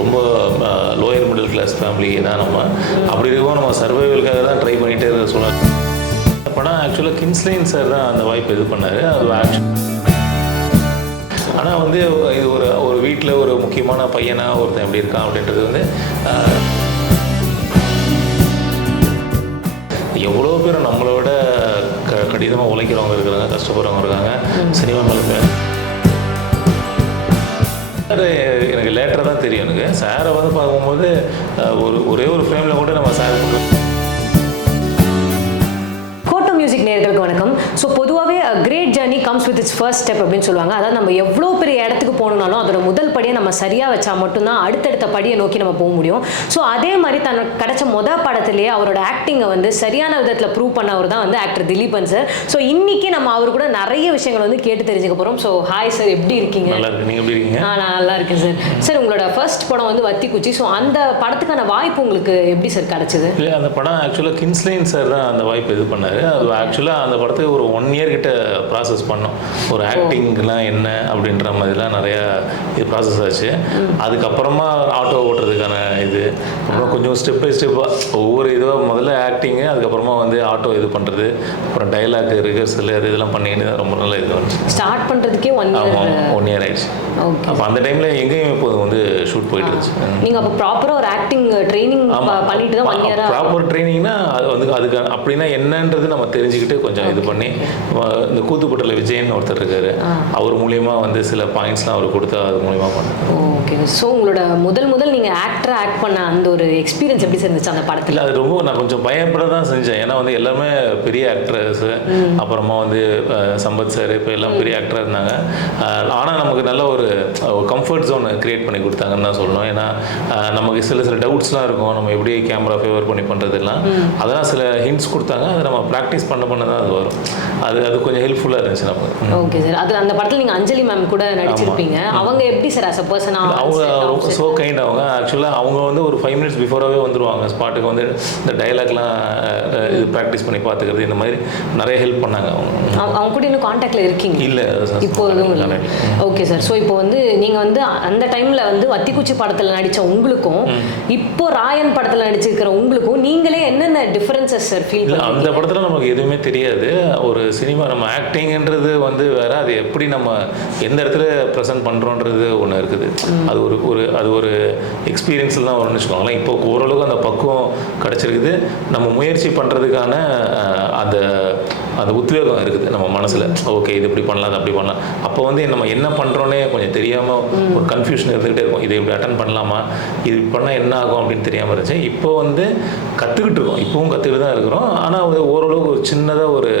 ரொம்ப lower middle class family தான் நம்ம. அப்படி இருக்கவும் நம்ம சர்வைவலுக்காக தான் ட்ரை பண்ணிகிட்டே இருக்க சொல்லலாம் படம் ஆக்சுவலாக கின்ஸ்லைன் சார் தான் அந்த வாய்ப்பு இது பண்ணார். அது ஆக்சுவல் ஆனால் வந்து இது ஒரு ஒரு வீட்டில் ஒரு முக்கியமான பையனா ஒருத்தன் எப்படி இருக்கான் அப்படின்றது வந்து எவ்வளோ பேர் நம்மளை விட க கடினமாக உழைக்கிறவங்க இருக்கிறாங்க கஷ்டப்படுறவங்க இருக்காங்க. சினிமா மேலே அது எனக்கு லேட்டராக தான் தெரியும் எனக்கு. சாரை வந்து பார்க்கும்போது ஒரு ஒரே ஒரு ஃப்ரேமில் கூட நம்ம சார் கூட்டம் மியூசிக் நேர்களுக்கு வணக்கம். ஸோ பொது great journey comes with its first step அப்படின்னு சொல்லுவாங்க. அதாவது நம்ம எவ்வளோ பெரிய இடத்துக்கு போகணுனாலும் அதோட முதல் படியை நம்ம சரியாக வச்சா மட்டும்தான் அடுத்தடுத்த படியை நோக்கி நம்ம போக முடியும். ஸோ அதே மாதிரி தனக்கு கிடைச்ச மொதல் படத்திலேயே அவரோட ஆக்டிங்கை வந்து சரியான விதத்தில் ப்ரூவ் பண்ணவர் தான் வந்து ஆக்டர் திலீபன் சார் ஸோ இன்னைக்கு நம்ம அவர் கூட நிறைய விஷயங்கள் வந்து கேட்டு தெரிஞ்சுக்க போகிறோம் ஸோ ஹாய் சார் எப்படி இருக்கீங்க? நல்லா இருக்கு. நீங்கள் எப்படி இருக்கீங்க? ஆ நான் நல்லா இருக்கேன் சார் சார் உங்களோட ஃபர்ஸ்ட் படம் வந்து வத்தி குச்சி ஸோ அந்த படத்துக்கான வாய்ப்பு உங்களுக்கு எப்படி சார் கிடைச்சது? இல்லை அந்த படம் ஆக்சுவலாக கின்ஸ்லைன் சார் தான் அந்த வாய்ப்பு இது பண்ணார். அது ஆக்சுவலாக அந்த படத்துக்கு ஒரு ஒன் இயர் கிட்ட ப்ராசஸ் பண்ணோம். ஒரு ஆக்டிங்லாம் என்ன அப்படின்ற மாதிரிலாம் நிறையா இது ப்ராசஸ் ஆச்சு. அதுக்கப்புறமா ஆட்டோ ஓட்டுறதுக்கான இது. அப்புறம் கொஞ்சம் ஸ்டெப் பை ஸ்டெப்பாக ஒவ்வொரு இதுவாக முதல்ல ஆக்டிங்கு அதுக்கப்புறமா வந்து ஆட்டோ இது பண்ணுறது அப்புறம் டைலாக் ரிஹர்சல் அது இதெல்லாம் பண்ணிட்டு ரொம்ப நல்ல இது வந்துச்சு. ஸ்டார்ட் பண்ணுறதுக்கே ஒன் இயர் ஒன் இயர் ஆயிடுச்சு. அப்போ அந்த டைமில் எங்கேயும் இப்போ வந்து ஷூட் போயிட்டு இருந்துச்சு. ம். நீங்க அப்போ ப்ராப்பரா ஒரு ஆக்டிங் ட்ரைனிங் பண்ணிட்டு தான் ஒன் இயரா ப்ராப்பர் ட்ரைனிங்னா அது வந்து அதுக்கு அப்படின்னா என்னன்றது நம்ம தெரிஞ்சுக்கிட்டு கொஞ்சம் இது பண்ணி இந்த கூத்துப்பட்டில் விஜயன் ஒருத்தர் இருக்காரு. அவர் மூலியமா வந்து சில பாயிண்ட்ஸ்லாம் அவர் கொடுத்தா அது மூலியமா பண்ணேன் ஓகே ஸோ உங்களோட முதல் முதல் நீங்க ஆக்டரா ஆக்ட் பண்ண அந்த ஒரு எக்ஸ்பீரியன்ஸ் எப்படி இருந்துச்சு அந்த படத்துல? அது ரொம்ப நான் கொஞ்சம் பயப்பட தான் செஞ்சேன். ஏன்னா வந்து எல்லாமே பெரிய ஆக்ட்ரஸ் அப்புறமா வந்து சம்பத் சார் இப்போ எல்லாம் பெரிய ஆக்டராக இருந்தாங்க. ஆனால் நமக்கு நல்ல ஒரு கம்ஃபர்ட் ஜோன் கிரியேட் பண்ணி கொடுத்தாங்கன்னு தான் சொல்லணும். ஏன்னா நமக்கு சில சில டவுட்ஸ்லாம் இருக்கும். நம்ம எப்படி கேமரா ஃபேவர் பண்ணி பண்ணுறதெல்லாம் அதெல்லாம் சில ஹிண்ட்ஸ் கொடுத்தாங்க. அதை நம்ம ப்ராக்டிஸ் பண்ண பண்ண தான் அது வரும். அது அது கொஞ்சம் ஹெல்ப்ஃபுல்லாக இருந்துச்சு நமக்கு. ஓகே சார் அது அந்த படத்துல நீங்க அஞ்சலி மேம் கூட நடிச்சிருப்பீங்க. அவங்க எப்படி சார் அஸ் அ பர்சனா அவங்க ரொம்ப ஸோ கைண்ட் அவங்க. ஆக்சுவலாக அவங்க வந்து ஒரு ஃபைவ் மினிட்ஸ் பிஃபோராகவே வந்துருவாங்க. ஸ்பாட்டுக்கு வந்து இந்த டைலாக்லாம் இது ப்ராக்டிஸ் பண்ணி பார்த்துக்கிறது இந்த மாதிரி நிறைய ஹெல்ப் பண்ணாங்க அவங்க. அவங்க கூட இன்னும் காண்டாக்ட்ல இருக்கீங்க? இல்லை இப்போதும் இல்லை. ஓகே சார் ஸோ இப்போ வந்து நீங்க வந்து அந்த டைம்ல வந்து வத்திக்குச்சி படத்துல நடிச்ச உங்களுக்கும் இப்போ ராயன் படத்துல நடிச்சிருக்கிற உங்களுக்கும் நீங்களே என்னென்ன டிஃபரன்சஸ் சார் ஃபீல் அந்த படத்தில் நமக்கு எதுவுமே தெரியாது. ஒரு சினிமா நம்ம ஆக்டிங்ன்றது வந்து வேற. அது எப்படி நம்ம எந்த இடத்துல ப்ரெசென்ட் பண்ணுறோன்றது ஒன்று இருக்குது. அது ஒரு ஒரு அது ஒரு எக்ஸ்பீரியன்ஸில் தான் வரும்னு வச்சுக்கோங்களேன். இப்போ ஓரளவுக்கு அந்த பக்குவம் கிடச்சிருக்குது. நம்ம முயற்சி பண்ணுறதுக்கான அந்த அந்த உத்வேகம் இருக்குது நம்ம மனசில். ஓகே இது இப்படி பண்ணலாம் அது அப்படி பண்ணலாம். அப்போ வந்து நம்ம என்ன பண்ணுறோன்னே கொஞ்சம் தெரியாமல் ஒரு கன்ஃபியூஷன் இருந்துகிட்டே இருக்கும். இதை இப்படி அட்டன் பண்ணலாமா? இது பண்ணால் என்ன ஆகும் அப்படின்னு தெரியாமல் இருந்துச்சு. இப்போ வந்து கற்றுக்கிட்டு இருக்கோம். இப்போவும் கற்றுக்கிட்டு தான் இருக்கிறோம். ஆனால் வந்து ஓரளவுக்கு ஒரு சின்னதாக ஒரு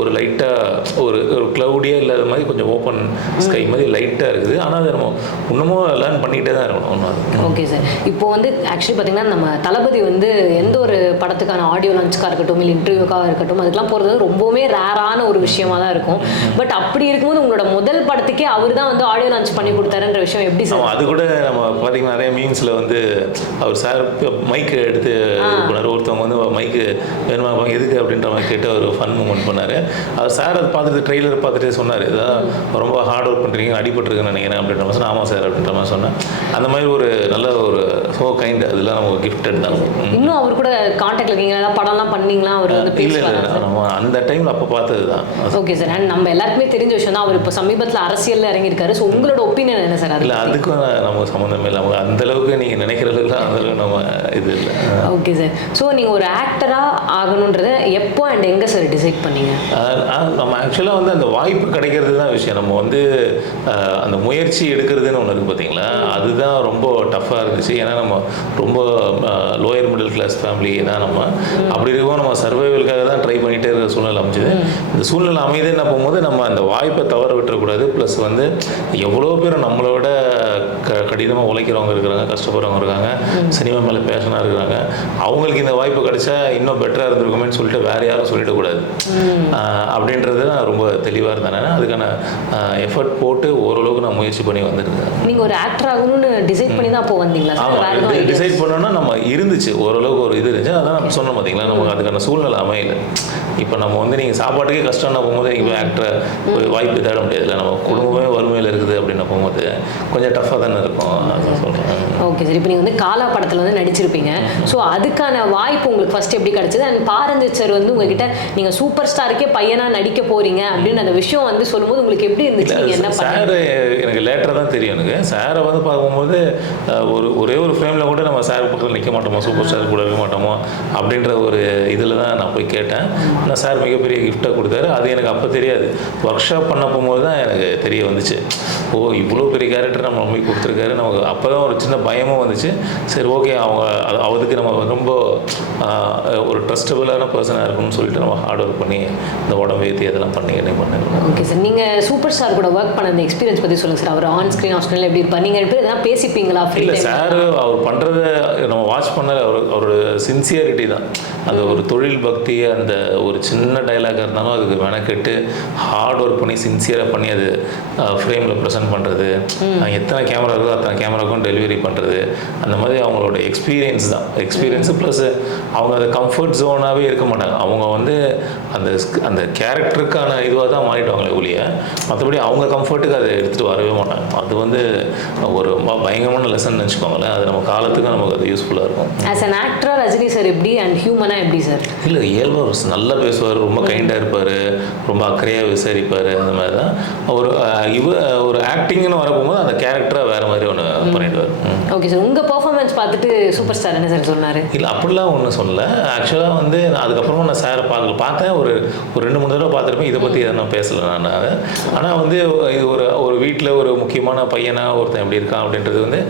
ஒரு லைட்டாக ஒரு ஒரு க்ளவுடியாக இல்லாத மாதிரி கொஞ்சம் ஓப்பன் ஸ்கை மாதிரி லைட்டாக இருக்குது. ஆனால் அதை நம்ம இன்னமும் லேர்ன் பண்ணிகிட்டே தான் இருக்கணும். ஒன்றும் அது. ஓகே சார் இப்போ வந்து ஆக்சுவலி பார்த்தீங்கன்னா நம்ம தளபதி வந்து எந்த ஒரு படத்துக்கான ஆடியோ லான்ச்சுக்காக இருக்கட்டும் இல்லை இன்டர்வியூக்காக இருக்கட்டும் அதுக்கெல்லாம் போகிறது ரொம்பவுமே ரேரான ஒரு விஷயமா தான் இருக்கும். பட் அப்படி இருக்கும்போது உங்களோட முதல் படத்துக்கே அவர் தான் வந்து ஆடியோ லான்ச் பண்ணி கொடுத்தாருன்ற விஷயம் எப்படி சார்? அது கூட நம்ம பார்த்தீங்கன்னா நிறைய மீன்ஸில் வந்து அவர் சார் மைக்கு எடுத்து பண்ணார் ஒருத்தவங்க வந்து மைக்கு வேணுமா எதுக்கு அப்படின்ற மாதிரி கேட்டு அவர் ஃபன் மூமெண்ட் பண்ணார். அவர் சார் அதை பார்த்துட்டு ட்ரெய்லர் பார்த்துட்டு சொன்னார். இதான் ரொம்ப ஹார்ட் ஒர்க் பண்ணுறீங்க அடிபட்டுருக்குன்னு நினைக்கிறேன் அப்படின்ற மாதிரி ஆமாம் சார் அப்படின்ற மாதிரி சொன்னேன் அந்த மாதிரி ஒரு நல்ல ஒரு ஸோ கைண்ட் அதெல்லாம் நமக்கு கிஃப்டட் தான். ம். இன்னும் அவர் கூட காண்டாக்ட்ல இருக்கீங்க ஏதாவது படம்லாம் பண்ணீங்களா? அவர் வந்து இல்லை இல்லை நம்ம அந்த டைமில் அப்போ பார்த்தது தான் ஓகே சார் அண்ட் நம்ம எல்லாருக்குமே தெரிஞ்ச விஷயம் தான் அவர் இப்போ சமீபத்தில் அரசியல்ல இறங்கியிருக்காரு. ஸோ உங்களோட ஒப்பீனியன் என்ன சார் இல்லை அதுக்கும் நமக்கு சம்மந்தமே இல்லை அவங்க அந்த அளவுக்கு நீங்கள் நினைக்கிற அளவுக்குலாம் அந்த அளவுக்கு நம்ம இது இல்லை. ஓகே சார் ஸோ நீங்கள் ஒரு ஆக்டராக ஆகணுன்றதை எப்போ அண்ட் எங்கே சார் டிசைட் பண்ணீங்க? நம்ம ஆக்சுவலாக வந்து அந்த வாய்ப்பு கிடைக்கிறது தான் விஷயம். நம்ம வந்து அந்த முயற்சி எடுக்கிறதுன்னு ஒன்று இருக்குது பார்த்தீங்களா அதுதான் ரொம்ப டஃப்பாக இருந்துச்சு. ஏன்னா நம்ம ரொம்ப லோயர் மிடில் கிளாஸ் ஃபேமிலி தான் நம்ம. அப்படி இருக்கவும் நம்ம சர்வைவலுக்காக தான் ட்ரை பண்ணிகிட்டே இருக்கிற சூழ்நிலை அமைஞ்சுது இந்த சூழ்நிலை அமைதுன்னு போகும்போது நம்ம அந்த வாய்ப்பை தவற விட்டுறக்கூடாது. ப்ளஸ் வந்து எவ்வளோ பேர் நம்மளோட க கடினமாக உழைக்கிறவங்க இருக்கிறாங்க கஷ்டப்படுறவங்க இருக்காங்க சினிமா மேலே பேஷனாக இருக்கிறாங்க. அவங்களுக்கு இந்த வாய்ப்பு கிடைச்சா இன்னும் பெட்டராக இருந்திருக்குமேன்னு சொல்லிட்டு வேற யாரும் சொல்லிடக்கூடாது அப்படின்றது நான் ரொம்ப தெளிவாக இருந்தேன். அதுக்கான எஃபர்ட் போட்டு ஓரளவுக்கு நான் முயற்சி பண்ணி வந்துருக்கேன் நீங்கள் ஒரு ஆக்டர் ஆகணும்னு டிசைட் பண்ணி தான் அப்போ வந்தீங்களா ஆமாம்? டிசைட் பண்ணோன்னா நம்ம இருந்துச்சு. ஓரளவுக்கு ஒரு இது இருந்துச்சு. அதான் நம்ம சொன்னோம் பார்த்தீங்களா நமக்கு அதுக்கான சூழ்நிலை அமையல. இப்போ நம்ம வந்து நீங்கள் சாப்பாட்டுக்கே கஷ்டம்னா போகும்போது நீங்கள் ஆக்டரை வாய்ப்பு தேட முடியாதுல்ல. நம்ம குடும்பமே வறுமையில் இருக்குது அப்படின்னு போகும்போது கொஞ்சம் டஃப்பாக தானே இருக்கும் அதான் சொல்கிறேன் ஓகே சார் இப்போ நீங்கள் வந்து காலா படத்தில் வந்து நடிச்சிருப்பீங்க. ஸோ அதுக்கான வாய்ப்பு உங்களுக்கு ஃபர்ஸ்ட் எப்படி கிடைச்சது? அண்ட் பாரஞ்சித் சார் வந்து உங்ககிட்ட நீங்கள் சூப்பர் ஸ்டாருக்கே பையனா நடிக்க போறீங்க அப்படின்னு அந்த விஷயம் வந்து சொல்லும்போது உங்களுக்கு எப்படி இருந்துச்சு? நீங்கள் என்ன சார் எனக்கு லேட்டராக தான் தெரியும் எனக்கு. சாரை வந்து பார்க்கும்போது ஒரு ஒரே ஒரு ஃப்ரேமில் கூட நம்ம சார் பக்கத்தில் நிற்க மாட்டோமோ சூப்பர் ஸ்டார் கூட இருக்க மாட்டோமோ அப்படின்ற ஒரு இதில் தான் நான் போய் கேட்டேன். ஆனால் சார் மிகப்பெரிய கிஃப்டாக கொடுத்தாரு. அது எனக்கு அப்போ தெரியாது. ஒர்க் ஷாப் பண்ண போகும்போது தான் எனக்கு தெரிய வந்துச்சு. ஓ இவ்வளோ பெரிய கேரக்டர் நம்ம போய் கொடுத்துருக்காரு. நமக்கு அப்போ தான் ஒரு சின்ன பயமும் வந்துச்சு. சரி ஓகே அவங்க அது- அவருக்கு நம்ம ரொம்ப ஒரு ட்ரஸ்டபுளான பர்சனாக இருக்கணும்னு சொல்லிட்டு நம்ம ஹார்ட் ஒர்க் பண்ணி இந்த உடம்பு ஏற்றி அதெல்லாம் பண்ணி என்ன பண்ணேன் ஓகே சார் நீங்கள் சூப்பர் ஸ்டார் கூட ஒர்க் பண்ண அந்த எக்ஸ்பீரியன்ஸ் பற்றி சொல்லுங்கள் சார் அவர் ஆன் ஸ்க்ரீன் ஆஃப் ஸ்க்ரீனில் எப்படி இருப்பார்? நீங்கள் எதாவது பேசிப்பீங்களா? இல்லை சார் அவர் பண்ணுறத நம்ம வாட்ச் பண்ண அவர் அவரோட சின்சியரிட்டி தான். அந்த ஒரு தொழில் பக்தி அந்த ஒரு சின்ன டைலாக் இருந்தாலும் அதுக்கு மெனக்கெட்டு ஹார்ட் ஒர்க் பண்ணி சின்சியராக பண்ணி அது ஃப்ரேமில் ப்ரெசென்ட் பண்ணுறது எத்தனை கேமரா இருக்கோ அத்தனை கேமராக்கும் டெலிவரி பண்ணுறது அந்த மாதிரி அவங்களோட எக்ஸ்பீரியன்ஸ் தான். எக்ஸ்பீரியன்ஸ் ப்ளஸ் அவங்க அந்த கம்ஃபர்ட் ஜோனாகவே இருக்க மாட்டாங்க. அவங்க வந்து அந்த அந்த கேரக்டருக்கான இதுவாக தான் மாறிடுவாங்களே ஒழிய மற்றபடி அவங்க கம்ஃபர்ட்டுக்கு அதை எடுத்துகிட்டு வரவே மாட்டாங்க. அது வந்து ஒரு பயங்கரமான லெசன் வச்சுக்கோங்களேன். அது நம்ம காலத்துக்கு நமக்கு அது யூஸ்ஃபுல்லாக இருக்கும். ஆஸ் அன் ஆக்டரா ரஜினி சார் எப்படி அண்ட் ஹியூமனா எப்படி சார் இல்லை இயல்பாக நல்லா பேசுவார் ரொம்ப கைண்டாக இருப்பார் ரொம்ப அக்கறையாக விசாரிப்பார் அந்த மாதிரி தான் ஒரு இவ ஒரு ஆக்டிங்னு வரப்போகும்போது அந்த கேரக்டராக வேறு மாதிரி ஒன்று பண்ணிடுவார். ஓகே சார் உங்கள் பெர்ஃபார்மன்ஸ் பார்த்துட்டு சூப்பர் ஸ்டார் என்ன சார் சொன்னார்? இல்லை அப்படிலாம் ஒன்றும் சொல்லல. ஆக்சுவலாக வந்து அதுக்கப்புறமா நான் சாரை பார்க்கல பார்த்தேன். ஒரு ஒரு ரெண்டு மூணு தடவை பார்த்துருப்பேன். இதை பற்றி எதுவும் பேசலை நான். ஆனால் வந்து இது ஒரு ஒரு வீட்டில் ஒரு முக்கியமான பையனா ஒருத்தன் எப்படி இருக்கான் அப்படின்றது வந்து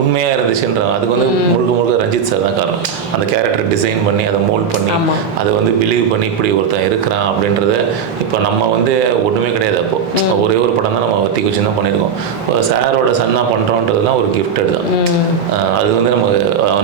உண்மையாக இருந்துச்சுன்ற அதுக்கு வந்து முழுக்க முழுக்க ரஞ்சித் சார் தான் காரணம். அந்த கேரக்டர் டிசைன் பண்ணி அதை மோல்ட் பண்ணி. அதை வந்து பிலீவ் பண்ணி இப்படி ஒருத்தன் இருக்கிறான் அப்படின்றத இப்போ நம்ம வந்து ஒன்றுமே கிடையாது அப்போ. ஒரே ஒரு படம் தான் நம்ம வத்தி குச்சி தான் பண்ணியிருக்கோம். சாரோட சன்னா பண்ணுறோன்றதுலாம் ஒரு கிஃப்டட் தான். அது வந்து நம்ம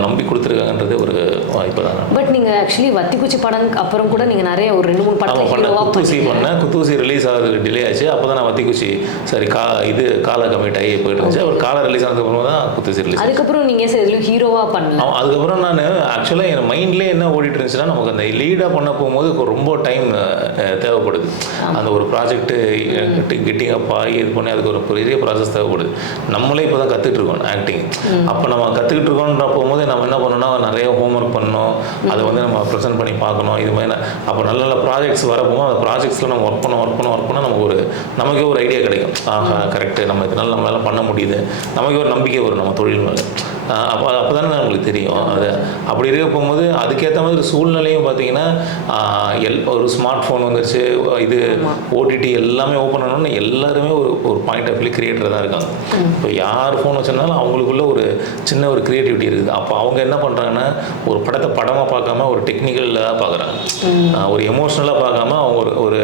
நம்பி கொடுத்துருக்காங்கன்றது ஒரு வாய்ப்பு தான். பட் நீங்கள் ஆக்சுவலி வத்திக்குச்சி படம் அப்புறம் கூட நீங்கள் நிறைய ஒரு ரெண்டு மூணு படத்தில் பண்ண குத்தூசி பண்ணேன். குத்தூசி ரிலீஸ் ஆகிறதுக்கு டிலே ஆச்சு. அப்போ தான் நான் வத்திக்குச்சி சரி கா இது காலை கமிட் ஆகி போயிட்டு இருந்துச்சு. அவர் காலை ரிலீஸ் ஆனதுக்கு அப்புறமா தான் குத்தூசி ரிலீஸ் அதுக்கப்புறம் நீங்கள் எதுலையும் ஹீரோவாக பண்ணல? அவன் அதுக்கப்புறம் நான் ஆக்சுவலாக என் மைண்ட்லேயே என்ன ஓடிட்டு இருந்துச்சுன்னா நமக்கு அந்த லீடாக பண்ண போகும்போது ரொம்ப டைம் தேவைப்படுது. அந்த ஒரு ப்ராஜெக்ட்டு கெட்டிங் அப் ஆகி இது பண்ணி அதுக்கு ஒரு பெரிய ப்ராசஸ் தேவைப்படுது. நம்மளே இப்போ தான் கற்றுட்டு இருக்கோம். ஆக்டிங் அப்போ நம்ம கற்றுக்கிட்டு இருக்கோன்ற போகும்போது நம்ம என்ன பண்ணணும்னா நிறைய ஹோம்ஒர்க் பண்ணணும். அதை வந்து நம்ம ப்ரெசென்ட் பண்ணி பார்க்கணும். இது மாதிரி அப்போ நல்ல நல்ல ப்ராஜெக்ட்ஸ் வரப்போகும் அந்த ப்ராஜெக்ட்ஸில் நம்ம ஒர்க் பண்ண ஒர்க் பண்ண ஒர்க் பண்ண நமக்கு ஒரு நமக்கே ஒரு ஐடியா கிடைக்கும். ஆஹா கரெக்டு நம்ம இதனால நம்மளால பண்ண முடியுது. நமக்கே ஒரு நம்பிக்கை வரும் நம்ம தொழில் மேலே. அப்போ அப்போ தானே நம்மளுக்கு தெரியும். அது அப்படி இருக்க போகும்போது அதுக்கேற்ற மாதிரி சூழ்நிலையும் பார்த்தீங்கன்னா எல் ஒரு ஸ்மார்ட் ஃபோன் வந்துருச்சு. இது ஓடிடி எல்லாமே ஓப்பன் பண்ணணும்னு எல்லாருமே ஒரு ஒரு பாயிண்ட் ஆஃப் வியூ கிரியேட்டர் தான் இருக்காங்க. இப்போ யார் ஃபோன் வச்சிருந்தாலும் அவங்களுக்குள்ள ஒரு சின்ன ஒரு கிரியேட்டிவிட்டி இருக்குது. அப்போ அவங்க என்ன பண்ணுறாங்கன்னா ஒரு படத்தை படமாக பார்க்காம ஒரு டெக்னிக்கலில் தான் பார்க்குறாங்க. ஒரு எமோஷ்னலாக பார்க்காம அவங்க ஒரு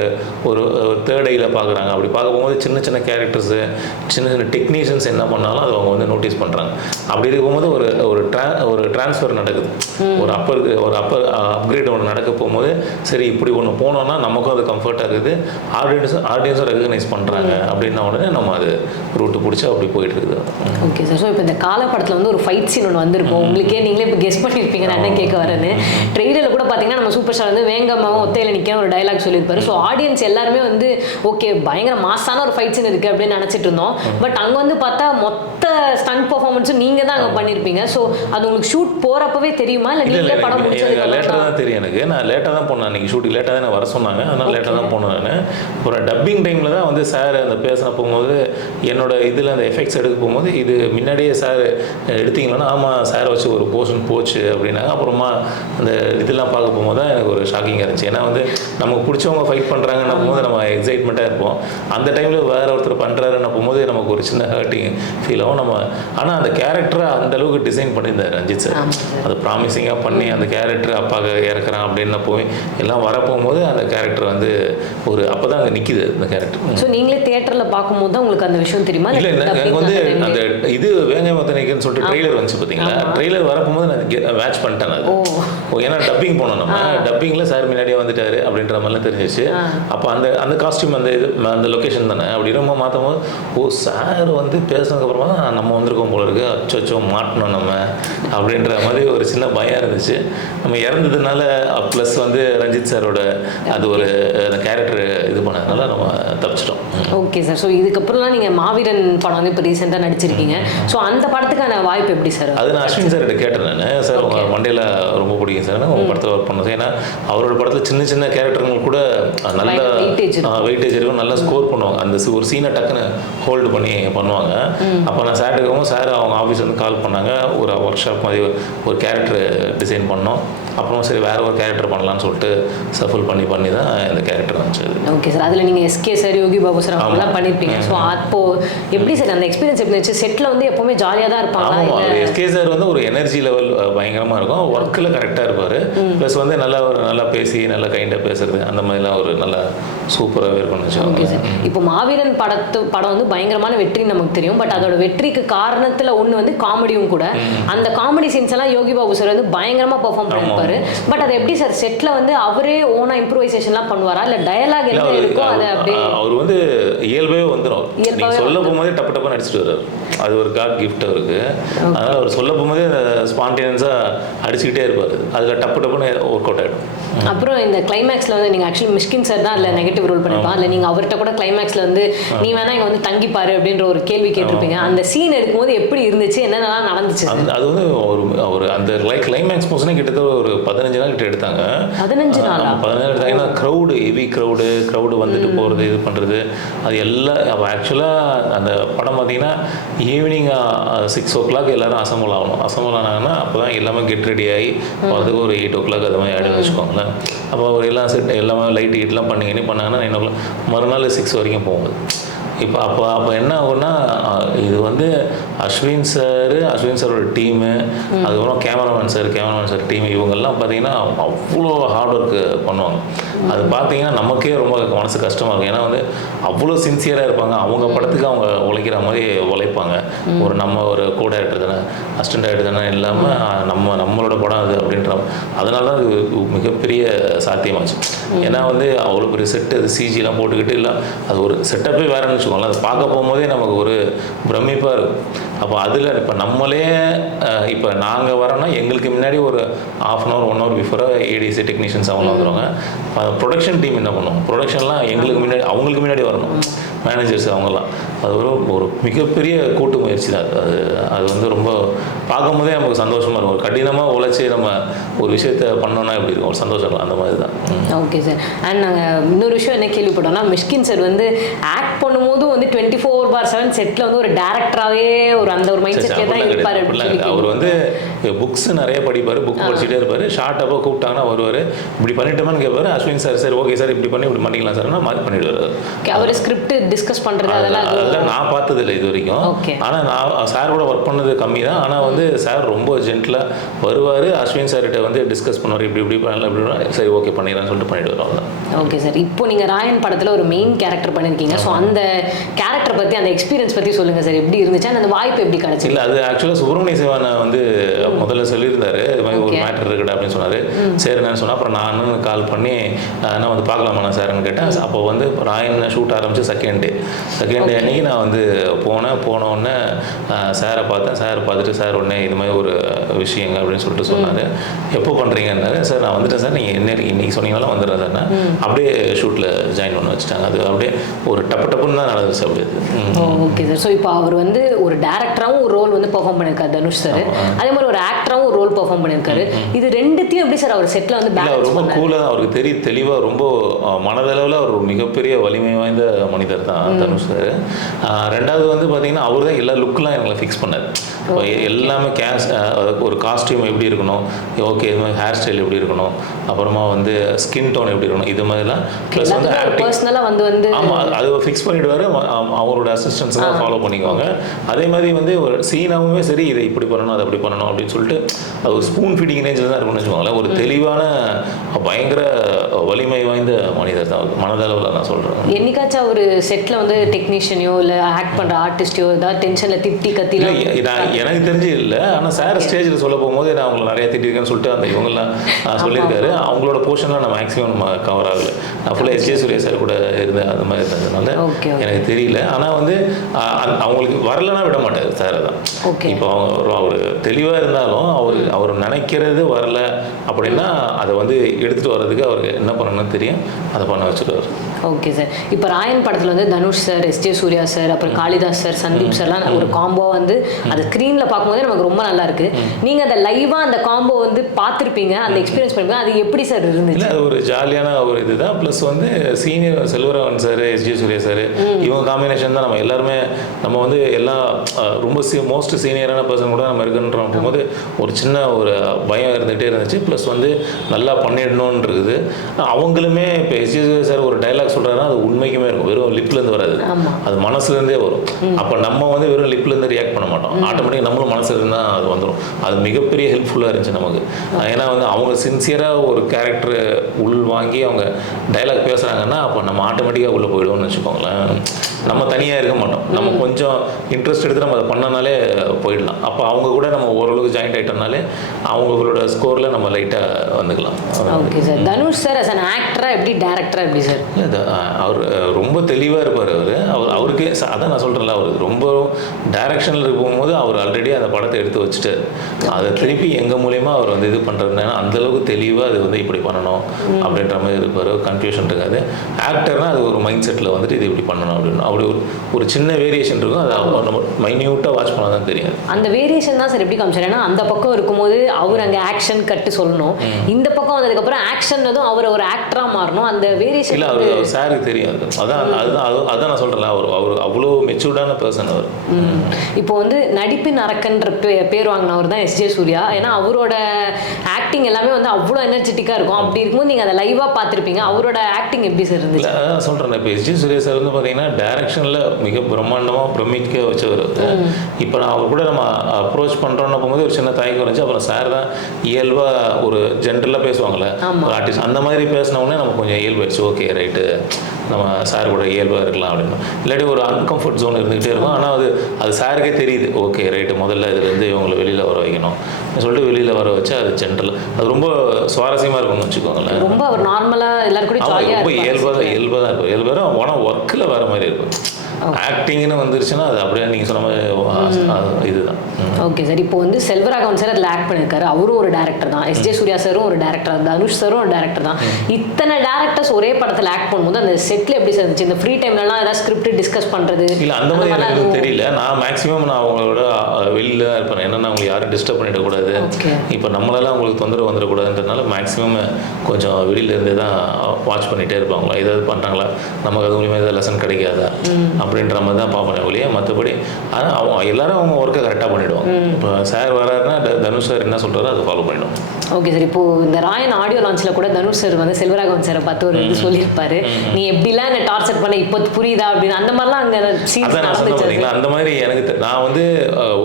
ஒரு ஒரு தேர்ட் ஐயில் பார்க்குறாங்க. அப்படி பார்க்க போகும்போது சின்ன சின்ன கேரக்டர்ஸு சின்ன சின்ன டெக்னீஷியன்ஸ் என்ன பண்ணாலும் அதை அவங்க வந்து நோட்டீஸ் பண்ணுறாங்க அப்படி இருக்கும்போது ஒரு ஒரு ட்ரா ஒரு ட்ரான்ஸ்ஃபர் நடக்குது. ஒரு அப்பர் ஒரு அப்பர் அப்கிரேட் ஒன்று நடக்க போகும்போது சரி இப்படி ஒன்று போனோம்னா நமக்கும் அது கம்ஃபர்ட்டாக இருக்குது. ஆடியன்ஸும் ஆடியன்ஸும் ரெகக்னைஸ் பண்ணுறாங்க அப்படின்ன உடனே நம்ம அது ரூட்டு பிடிச்சி அப்படி போயிட்டு இருக்குது. ஓகே சார் ஸோ இப்போ இந்த கால படத்தில் வந்து ஒரு ஃபைட் சீன் ஒன்று வந்திருக்கும். உங்களுக்கே நீங்களே இப்போ கெஸ் பண்ணியிருப்பீங்க நான் என்ன கேட்க வரேன்னு. ட்ரெய்லரில் கூட பார்த்தீங்கன்னா நம்ம சூப்பர் ஸ்டார் வந்து வேங்கம்மாவும் ஒத்தையில் நிற்க ஒரு டைலாக் சொல்லியிருப்பாரு. ஸோ ஆடியன்ஸ் எல்லாருமே வந்து ஓகே பயங்கர மாசான ஒரு ஃபைட் சீன் இருக்குது அப்படின்னு நினச்சிட்டு இருந்தோம். பட் அங்கே வந்து பார்த்தா மொத்த ஸ்டண்ட் பர்ஃபார்மன்ஸும் நீங்கள் தான் அங்கே பண்ணியிருப்பீங்க ஸோ அது உங்களுக்கு ஷூட் போகிறப்பவே தெரியுமா? இல்லை நீங்களே படம் எனக்கு லேட்டாக தான் தெரியும் எனக்கு. நான் லேட்டாக தான் போனேன் அன்றைக்கி ஷூட்டிங் லேட்டாக தான் வர சொன்னாங்க. அதனால் லேட்டாக தான் போனேன் நான். ஒரு டப்பிங் டைமில் தான் வந்து சார் அந்த பேசின போகும்போது என்னோட இதில் அந்த எஃபெக்ட்ஸ் எடுக்க போகும்போது இது முன்னாடியே சார் எடுத்தீங்களா ஆமாம் சார் வச்சு ஒரு போர்ஷன் போச்சு அப்படின்னாங்க. அப்புறமா அந்த இதெல்லாம் பார்க்க போகும்போது தான் எனக்கு ஒரு ஷாக்கிங்காக இருந்துச்சு. ஏன்னா வந்து நமக்கு பிடிச்சவங்க ஃபைட் பண்ணுறாங்கன்னு போகும்போது நம்ம எக்ஸைட்மெண்ட்டாக இருப்போம். அந்த டைமில் வேற ஒருத்தர் பண்ணுறாருன்னு போகும்போது நமக்கு ஒரு சின்ன ஹர்ட்டிங் ஃபீல் ஆகும். நம்ம ஆனால் அந்த கேரக்டரை அந்த அளவுக்கு டிசைன் பண்ணியிருந்தார் ரஞ்சித் சார். அது ப்ராமிசிங்காக பண்ணி அந்த கேரக்டர் அப்பாக இறக்குறான் அப்படின்னு போய் எல்லாம் வரப்போகும்போது அந்த கேரக்டர் வந்து ஒரு அப்போ தான் அங்கே நிற்கிது அந்த கேரக்டர் ஸோ நீங்களே தியேட்டரில் பார்க்கும்போது தான் உங்களுக்கு அந்த விஷயம் தெரியுமா? இல்லை எனக்கு வந்து அந்த அந்த இது வேங்கை மத்தனைக்குன்னு சொல்லிட்டு ட்ரெய்லர் வந்துச்சு பார்த்தீங்களா ட்ரெய்லர் வரப்போகும்போது நான் மேட்ச் பண்ணிட்டேன் அது. ஏன்னா டப்பிங் போனோம் நம்ம. டப்பிங்கில் சார் முன்னாடியே வந்துட்டாரு அப்படின்ற மாதிரிலாம் தெரிஞ்சிச்சு. அப்போ அந்த அந்த காஸ்ட் காஸ்டியூம் அந்த இது அந்த லொக்கேஷன் தானே. அப்படி ரொம்ப மாற்றும் போது ஓ சார் வந்து பேசுனதுக்கப்புறமா நம்ம வந்திருக்கோம் போல இருக்கு. அச்சோ மாட்டணும் நம்ம அப்படின்ற மாதிரி ஒரு சின்ன பயம் இருந்துச்சு. நம்ம இறந்ததுனால ப்ளஸ் வந்து ரஞ்சித் சாரோட அது ஒரு கேரக்டர் இது பண்ணதுனால நம்ம தப்பிச்சிட்டோம். ஓகே சார் ஸோ இதுக்கப்புறம்லாம் நீங்கள் மாவீரன் படம் வந்து இப்போ ரீசெண்டாக நடிச்சிருக்கீங்க. ஸோ அந்த படத்துக்கான வாய்ப்பு எப்படி சார் அது நான் அஸ்வின் சார்கிட்ட கேட்டேன் நான். சார் உங்கள் மண்டையில் ரொம்ப பிடிக்கும் சார் உங்கள் படத்தில் ஒர்க் பண்ணது ஏன்னா அவரோட படத்தில் சின்ன சின்ன கேரக்டர்கள் கூட நல்ல. வெயிட்டேஜ் இருக்கும். நல்லா ஸ்கோர் பண்ணுவாங்க. அந்த ஒரு சீனை டக்குன்னு ஹோல்டு பண்ணி பண்ணுவாங்க. அப்போ நான் சார் இருக்கவும் சார் அவங்க ஆஃபீஸ் வந்து கால் பண்ணாங்க ஒரு ஒர்க் ஷாப் மாதிரி ஒரு கேரக்டர் டிசைன் பண்ணோம். அப்புறம் சரி வேற ஒரு கேரக்டர் பண்ணலாம்னு சொல்லிட்டு சஃபுல் பண்ணி பண்ணி தான் இந்த கேரக்டர் வந்துச்சு. ஓகே சார் அதில் நீங்கள் SK sir Yogi Babu sir அவங்கலாம் பண்ணியிருப்பீங்க ஸோ அப்போ எப்படி சார் அந்த எக்ஸ்பீரியன்ஸ் எப்படி இருந்துச்சு? செட்டில் வந்து எப்போவுமே ஜாலியாக தான் இருப்பாங்க எஸ்கே சார் வந்து ஒரு எனர்ஜி லெவல் பயங்கரமாக இருக்கும். ஒர்க்கில் கரெக்டாக இருப்பார். ப்ளஸ் வந்து நல்லா ஒரு நல்லா பேசி நல்லா கைண்டாக பேசுறது. அந்த மாதிரிலாம் ஒரு நல்லா சூப்பராகவே இருக்கும்னு ஓகே சார் இப்போ மாவீரன் படத்து படம் வந்து பயங்கரமான வெற்றி நமக்கு தெரியும். பட் அதோட வெற்றிக்கு காரணத்துல ஒண்ணு வந்து காமெடியும் கூட. அந்த காமெடி சீன்ஸ் எல்லாம் யோகி பாபு சார் வந்து பயங்கரமா பெர்ஃபார்ம் பண்ணிருப்பாரு. பட் அது எப்படி சார் செட்ல வந்து அவரே ஓனா இம்ப்ரூவைசேஷன்லாம் பண்ணுவாரா? இல்ல டயலாக் இல்ல, என்ன இருக்கோ அதை அப்படியே அவர் வந்து இயல்பாகவே வந்துடும் நீங்கள் சொல்ல போகும்போதே டப்பு டப்பு நடிச்சிட்டு வர்றாரு அது ஒரு காட் கிஃப்ட் அவருக்கு. அதனால் அவர் சொல்ல போகும்போதே ஸ்பான்டேனியஸாக அடிச்சுக்கிட்டே இருப்பார். அதில் டப்பு டப்புன்னு ஒர்க் அவுட் ஆகிடும் அப்புறம் இந்த கிளைமேக்ஸ்ல வந்து நீங்க ஆக்சுவலி மிஷ்கின் சார் தான் அதுல நெகட்டிவ் ரோல் பண்ணிருப்பாங்க அதுல நீங்க அவர்கிட்ட கூட கிளைமேக்ஸ்ல வந்து நீ வேணா இங்க வந்து தங்கிப்பாரு அப்படின்ற ஒரு கேள்வி கேட்டிருப்பீங்க. அந்த சீன் எடுக்கும்போது எப்படி இருந்துச்சு? என்னென்னலாம் நடந்துச்சு. அந்த அது வந்து ஒரு ஒரு அந்த லைக் கிளைமேக்ஸ் போர்ஷனே கிட்டத்தட்ட ஒரு பதினஞ்சு நாள் கிட்ட எடுத்தாங்க. பதினஞ்சு நாளா? பதினஞ்சு நாள் எடுத்தாங்க ஏன்னா க்ரௌடு ஹெவி க்ரௌடு க்ரௌடு வந்துட்டு போகிறது இது பண்ணுறது அது எல்லாம் அப்போ ஆக்சுவலாக அந்த படம் பார்த்தீங்கன்னா ஈவினிங் சிக்ஸ் ஓ கிளாக் எல்லாரும் அசம்பிள் ஆகணும். அசம்பிள் ஆனாங்கன்னா அப்போ தான் எல்லாமே கெட் ரெடி ஆகி வரதுக்கு ஒரு எயிட் ஓ கிளாக் அது மாதிரி ஆகிடுன்னு வச்சுக்கோங்களேன். அப்போ ஒரு எல்லாம் செட் எல்லாமே லைட் கீட்லாம் பண்ணி என்ன பண்ணாங்கன்னா நைன் ஓ கிளாக் மறுநாள் சிக்ஸ் வரைக்கும் போகுது இப்போ அப்போ அப்போ என்ன ஆகும்னா இது வந்து அஸ்வின் சார் அஸ்வின் சாரோட டீமு அதுக்கப்புறம் cameraman sir cameraman sir team இவங்கெல்லாம் பார்த்தீங்கன்னா அவ்வளோ ஹார்ட் ஒர்க்கு பண்ணுவாங்க. அது பார்த்தீங்கன்னா நமக்கே ரொம்ப மனசு கஷ்டமாக இருக்கும். ஏன்னா வந்து அவ்வளோ சின்சியராக இருப்பாங்க. அவங்க படத்துக்கு அவங்க உழைக்கிற மாதிரி உழைப்பாங்க. ஒரு நம்ம ஒரு கோ டேரக்டர் தானே அசிஸ்டன்ட் டேரக்டர் தானே இல்லாமல் நம்ம நம்மளோட படம் அது அப்படின்ற அதனால தான் அது மிகப்பெரிய சாத்தியமாச்சு. ஏன்னா வந்து அவ்வளோ பெரிய செட்டு அது சிஜிலாம் போட்டுக்கிட்டு இல்லை அது ஒரு செட்டப்பே வேறன்னு வச்சுக்கோங்களேன் அது பார்க்க போகும்போதே நமக்கு ஒரு பிரமிப்பாக இருக்கும். அப்போ அதில் இப்போ நம்மளே இப்போ நாங்கள் வரோன்னா எங்களுக்கு முன்னாடி ஒரு half an hour one hour பிஃபோராக ADC technicians அவங்க வந்துடுவாங்க ப்ரொடக்ஷன் டீம் என்ன பண்ணுவோம் ப்ரொடக்ஷன்லாம் எங்களுக்கு முன்னாடி அவங்களுக்கு முன்னாடி வரணும். மேனேஜர்ஸ் அவங்கெல்லாம். அது ஒரு ஒரு மிகப்பெரிய கூட்டு முயற்சி தான். அது அது வந்து ரொம்ப பார்க்கும்போதே நமக்கு சந்தோஷமாக இருக்கும். ஒரு கடினமாக உழைச்சி நம்ம ஒரு விஷயத்த பண்ணோன்னா எப்படி இருக்கும்? ஒரு சந்தோஷம் அந்த மாதிரி தான். ஓகே சார் அண்ட் நாங்கள் இன்னொரு விஷயம் என்ன கேள்விப்பட்டோம்னா மிஷ்கின் சார் வந்து ஆக்ட் பண்ணும்போதும் வந்து டுவெண்ட்டி ஃபோர் பார் செவன் செட்டில் வந்து ஒரு டேரக்டராகவே ஒரு அந்த ஒரு மைண்ட் சரி, சரி, செட்லேயே தான் இருப்பார். அவர் வந்து புக்ஸ் நிறைய படிப்பார் புக் படிச்சுட்டே இருப்பார். ஷார்ட் அப்போ கூப்பிட்டாங்கன்னா வருவார். இப்படி பண்ணிட்டோமான்னு கேட்பாரு. அஸ்வின் சார் சரி ஓகே சார் இப்படி பண்ணி இப்படி பண்ணிக்கலாம் சார்னா மாதிரி பண்ணிடுவார். அவர் ஸ்கிரிப்ட் டிஸ்கஸ் பண்ணுறது அதெல்லாம் அதெல்லாம் நான் பார்த்தது இல்லை இது வரைக்கும். ஆனால் நான் சார் கூட ஒர்க் பண்ணது கம்மி தான் ஆனால் வந்து சார் ரொம்ப ஜென்டிலாக வருவார். அஸ்வின் சார்கிட்ட வந்து டிஸ்கஸ் பண்ணுவார். இப்படி இப்படி பண்ணலாம் இப்படி. சரி ஓகே பண்ணிடலாம்னு சொல்லிட்டு பண்ணிடுவார். அவ்வளோதான் ஓகே சார் இப்போ நீங்கள் ராயன் படத்தில் ஒரு மெயின் கேரக்டர் பண்ணியிருக்கீங்க ஸோ அந்த கேரக்டர் பற்றி அந்த எக்ஸ்பீரியன்ஸ் பற்றி சொல்லுங்கள் சார் எப்படி இருந்துச்சு? அந்த வாய்ப்பு எப்படி கிடைச்சு இல்லை அது ஆக்சுவலாக சுப்பிரமணிய சிவானை வந்து முதல்ல சொல்லியிருந்தாரு. இது மாதிரி ஒரு. மேட்டர் இருக்குடா அப்படின்னு சொன்னார். சரி நான் சொன்னேன். அப்புறம் நான் கால் பண்ணி நான் வந்து பார்க்கலாமா சார்னு கேட்டேன். அப்போ வந்து ராயன் ஷூட் ஆரம்பிச்சு செகண்ட் டே செகண்ட் டே அன்னைக்கு நான் வந்து போனேன். போன உடனே சாரை பார்த்தேன். சார் பார்த்துட்டு சார் உடனே இது மாதிரி ஒரு விஷயங்க அப்படின்னு சொல்லிட்டு சொன்னார். எப்போ பண்ணுறீங்கன்னாரு சார் நான் வந்துட்டேன் சார். நீங்கள் என்ன இன்னைக்கு சொன்னீங்கனாலும் வந்துடுறேன் சார் அப்படியே ஷூட்டில் ஜாயின் பண்ண வச்சுட்டாங்க. அது அப்படியே ஒரு டப்பு டப்புன்னு தான் நடந்துச்சு அப்படியே. அது. ம். ஓகே சார் ஸோ இப்போ அவர் வந்து ஒரு டேரக்டராகவும் ஒரு ரோல் வந்து பெர்ஃபார்ம் பண்ணியிருக்காரு தனுஷ் சார் அதே மாதிரி ஒரு ஆக்டராகவும் ஒரு ரோல் பெர்ஃபார்ம் பண்ணியிருக்காரு. இது ரெண்டுத்தையும் எப்படி சார் அவர் செட்டில் வந்து ரொம்ப கூலாக அவருக்கு தெரிய தெளிவாக ரொம்ப மனதளவில் அவர் மிகப்பெரிய வலிமை வாய்ந்த மனிதர் தான் தனுஷ் சார் ரெண்டாவது வந்து பார்த்தீங்கன்னா அவர் தான் எல்லா லுக்கெலாம் எங்களை ஃபிக்ஸ் பண்ணார். எல்லாமே கேஸ் ஒரு காஸ்டியூம் எப்படி இருக்கணும் ஓகே இது மாதிரி ஹேர் ஸ்டைல் எப்படி இருக்கணும் அப்புறமா வந்து ஸ்கின் டோன் எப்படி இருக்கணும் இது மாதிரிலாம் ப்ளஸ் வந்து பர்சனலாக வந்து வந்து ஆமாம் அது ஃபிக்ஸ் அவ- அவரோட அசிஸ்டன்ஸ் தான் ஃபாலோ பண்ணிக்குவாங்க. அதே மாதிரி வந்து ஒரு சீனாவுமே சரி இதை இப்படி பண்ணணும் அதை அப்படி பண்ணணும் அப்படின்னு சொல்லிட்டு அது ஒரு ஸ்பூன் ஃபீடிங் ரேஞ்சில் தான் இருக்கும்னு வச்சுக்கோங்களேன். ஒரு தெளிவான பயங்கர வலிமை வாய்ந்த மனிதர் தான். மனதளவில் நான் சொல்கிறேன் என்னைக்காச்சும் ஒரு செட்டில் வந்து டெக்னீஷியனையோ இல்லை ஆக்ட் பண்ணுற ஆர்டிஸ்டையோ ஏதாவது டென்ஷனில் திட்டி கத்திலாம் நான் எனக்கு தெரிஞ்சு இல்லை. ஆனால் சார் ஸ்டேஜில் சொல்ல போகும்போது நான் அவங்களை நிறைய திட்டிருக்கேன்னு சொல்லிட்டு அந்த இவங்கெல்லாம் சொல்லியிருக்காரு. அவங்களோட போர்ஷன்லாம் நான் மேக்ஸிமம் நம்ம கவர் ஆகல. நான் ஃபுல்லாக எஸ்ஜே சூர்யா சார் கூட இருந்தேன் அந்த மாதிரி இருந்ததுனால. எனக்கு தெரியல. ஆனால் வந்து அவங்களுக்கு வரலன்னா விட மாட்டார் சார் தான். இப்போ அவங்க அவர் தெளிவாக இருந்தாலும் அவர் அவர் நினைக்கிறது வரல அப்படின்னா அதை வந்து எடுத்துகிட்டு வர்றதுக்கு அவருக்கு என்ன பண்ணணும்னு தெரியும். அதை பண்ண வச்சுருவார். Okay sir. இப்போ ராயன் படத்தில் வந்து Dhanush sir S J Suriya sir அப்புறம் காளிதாஸ் சார் சந்தீப் சார்லாம் ஒரு காம்போ வந்து அது ஸ்க்ரீனில் பார்க்கும்போதே நமக்கு ரொம்ப நல்லா இருக்கு. நீங்கள் அந்த லைவாக அந்த காம்போ வந்து பார்த்துருப்பீங்க? அந்த எக்ஸ்பீரியன்ஸ் பண்ணிருப்பீங்க அது எப்படி சார் இருந்துச்சு? இல்லை அது ஒரு ஜாலியான ஒரு இதுதான். ப்ளஸ் வந்து senior Selvaraghavan sir SJ Suriya sir இவங்க காம்பினேஷன் தான் நம்ம எல்லாருமே நம்ம வந்து எல்லாம் அஹ், ரொம்ப மோஸ்ட் சீனியரான பர்சன் கூட நம்ம இருக்குன்ற போகும்போது ஒரு சின்ன ஒரு பயம் இருந்துகிட்டே இருந்துச்சு. ப்ளஸ் வந்து நல்லா பண்ணிடணும்னு இருக்குது அவங்களுமே இப்போ எஸ்ஜி சூர்யா சார் ஒரு டைலாக் சொல்கிறாருன்னா அது உண்மைக்குமே இருக்கும். வெறும் லிப்லேருந்து வராது. அது மனசுலேருந்தே வரும். அப்போ நம்ம வந்து வெறும் லிப்லேருந்து ரியாக்ட் பண்ண மாட்டோம். ஆட்டோமேட்டிக் நம்மளும் மனசுல இருந்தால் அது வந்துடும் அது மிகப்பெரிய ஹெல்ப்ஃபுல்லாக இருந்துச்சு நமக்கு. ஏன்னா வந்து அவங்க சின்சியராக ஒரு கேரக்டர் உள் வாங்கி அவங்க டைலாக் பேசுகிறாங்கன்னா அப்போ நம்ம ஆட்டோமேட்டிக்காக உள்ளே போயிடுவோம்னு வச்சுக்கோங்களேன். நம்ம தனியாக இருக்க மாட்டோம். நம்ம கொஞ்சம் இன்ட்ரெஸ்ட் எடுத்து நம்ம அதை பண்ணனாலே போயிடலாம். அப்போ அவங்க கூட நம்ம ஓரளவுக்கு ஜாயிண்ட் ஆகிட்டோம்னாலே அவங்களோட ஸ்கோரில் நம்ம லைட்டாக வந்துக்கலாம். Okay sir Dhanush sir as an ஆக்டராக எப்படி டேரக்டராக எப்படி சார் இல்ல, அவர் ரொம்ப தெளிவாக இருப்பார் அவர். அவருக்கு அதான் நான் சொல்கிறேன்ல அவர் ரொம்ப டைரக்ஷனில் இருக்கும்போது அவர் ஆல்ரெடி அந்த படத்தை எடுத்து வச்சுட்டார். அதை திருப்பி எங்கள் மூலியமாக அவர் வந்து இது பண்ணுறதுனா அந்தளவுக்கு தெளிவாக அது வந்து இப்படி பண்ணணும் அப்படின்ற மாதிரி இருப்பார். கன்ஃபியூஷன் இருக்காது. ஆக்டர்னா அது ஒரு மைண்ட் செட்டில் வந்துட்டு இது இப்படி பண்ணணும் அப்படின்னு. அப்படி ஒரு ஒரு சின்ன வேரியேஷன் இருக்கும். அது அவர் நம்ம மைன்யூட்டாக வாட்ச் பண்ணால் தான் தெரியும். அந்த வேரியேஷன் தான் சார் எப்படி காமிச்சார்? ஏன்னா அந்த பக்கம் இருக்கும்போது அவர் அங்கே ஆக்ஷன் கட்டு சொல்லணும். இந்த பக்கம் வந்ததுக்கப்புறம் ஆக்ஷன்னதும் அவர் ஒரு ஆக்டராக மாறணும். அந்த வேரியேஷன் இல்லை அவர் சாருக்கு தெரியும். அது அதான் அதுதான் அது- அதான் நான் சொல்கிறேன்ல அவர் அவர் அவ்வளோ மெச்சூர்டான பர்சன் அவர். இப்போ வந்து நடிப்பின் அரக்கன்ற பேர் வாங்கினவர் தான் எஸ் ஜே சூர்யா. ஏன்னா அவரோட ஆக்டிங் எல்லாமே வந்து அவ்வளோ எனர்ஜெட்டிக்காக இருக்கும். அப்படி இருக்கும்போது நீங்கள் அதை லைவாக பார்த்துருப்பீங்க. அவரோட ஆக்டிங் எப்படி சார் இருந்துச்சு? அதான் சொல்கிறேன் இப்போ எஸ்ஜி சுரேஷ் சார் வந்து பார்த்தீங்கன்னா டைரக்ஷனில் மிக பிரம்மாண்டமாக பிரமிக்க வச்சவர். இப்போ நான் அவர் கூட நம்ம அப்ரோச் பண்ணுறோன்னு போகும்போது ஒரு சின்ன தயக்கம் இருந்துச்சு. அப்புறம் சார் தான் இயல்பாக ஒரு ஜென்ரலாக பேசுவாங்கள்ல ஆர்டிஸ்ட் அந்த மாதிரி பேசின உடனே நமக்கு கொஞ்சம் இயல்பாயிடுச்சு ஓகே ரைட்டு நம்ம சார் கூட இயல்பாக இருக்கலாம் அப்படின்னு. இல்லாட்டி ஒரு அன்கம்ஃபர்ட் ஜோன் இருந்துகிட்டே இருக்கும். ஆனால் அது அது சாருக்கே தெரியுது. ஓகே ரைட்டு முதல்ல இதுலேருந்து இவங்களை வெளியில் வர வைக்கணும். சொல்லிட்டு வெளியில் வர வச்சு அது ஜென்ரல் அது ரொம்ப சுவாரஸ்யமாக இருக்கும்னு வச்சுக்கோங்களேன். ரொம்ப நார்மலாக எல்லாரும் கூட ரொம்ப இயல்பாக தான் இயல்பாக தான் இருக்கும். இயல்பாக ஆனால் ஒர்க்கில் வர மாதிரி இருக்கும். ஆக்டிங்னு வந்துருச்சுன்னா அது அப்படியே நீங்கள் சொன்ன மாதிரி இதுதான். ஓகே சார் இப்போ வந்து செல்வராகவன் சார் அதில் ஆக்ட் பண்ணியிருக்காரு அவரும் ஒரு டேரக்டர் தான். எஸ் ஜே சூர்யா சாரும் ஒரு டேரக்டர் தனுஷ் சாரும் ஒரு டேரக்டர் தான். இத்தனை டேரக்டர்ஸ் ஒரே படத்தில் ஆக்ட் பண்ணும்போது அந்த செட்டில் எப்படி சார் இருந்துச்சு? இந்த ஃப்ரீ டைம்லலாம் ஏதாவது ஸ்கிரிப்ட் டிஸ்கஸ் பண்ணுறது இல்லை அந்த மாதிரி எனக்கு எதுவும் தெரியல. நான் மேக்ஸிமம் நான் அவங்களோட வெளியில் தான் இருப்பேன். என்னன்னா அவங்களை யாரும் டிஸ்டர்ப் பண்ணிடக்கூடாது. இப்போ நம்மளால அவங்களுக்கு தொந்தரவு வந்துடக்கூடாதுன்றதுனால மேக்ஸிமம் கொஞ்சம் வெளியில இருந்தே தான் வாட்ச் பண்ணிகிட்டே இருப்பாங்களா? ஏதாவது பண்ணுறாங்களா நமக்கு அது மூலியமாக ஏதாவது லெசன் கிடைக்காதா? அப்படின்ற மாதிரி தான் பார்ப்பேன் ஒழிய மற்றபடி ஆனால் அவங்க எல்லாரும் அவங்க ஒர்க்கை கரெக்டாக பண்ணிவிடுவாங்க இப்போ சார் வராருன்னா தனுஷ் சார் என்ன சொல்கிறாரோ அதை ஃபாலோ பண்ணிவிடுவோம் ஓகே சார் இப்போ இந்த ராயன் ஆடியோ லான்ச்சில் கூட தனுஷ் சார் வந்து செல்வராகவன் சாரை பார்த்து ஒரு இது சொல்லியிருப்பாரு. நீ எப்படிலாம் என்ன டார்ச்சர் பண்ண இப்போ புரியுதா அப்படின்னு அந்த மாதிரிலாம் அங்கே நடந்துச்சு பார்த்தீங்களா அந்த மாதிரி எனக்கு நான் வந்து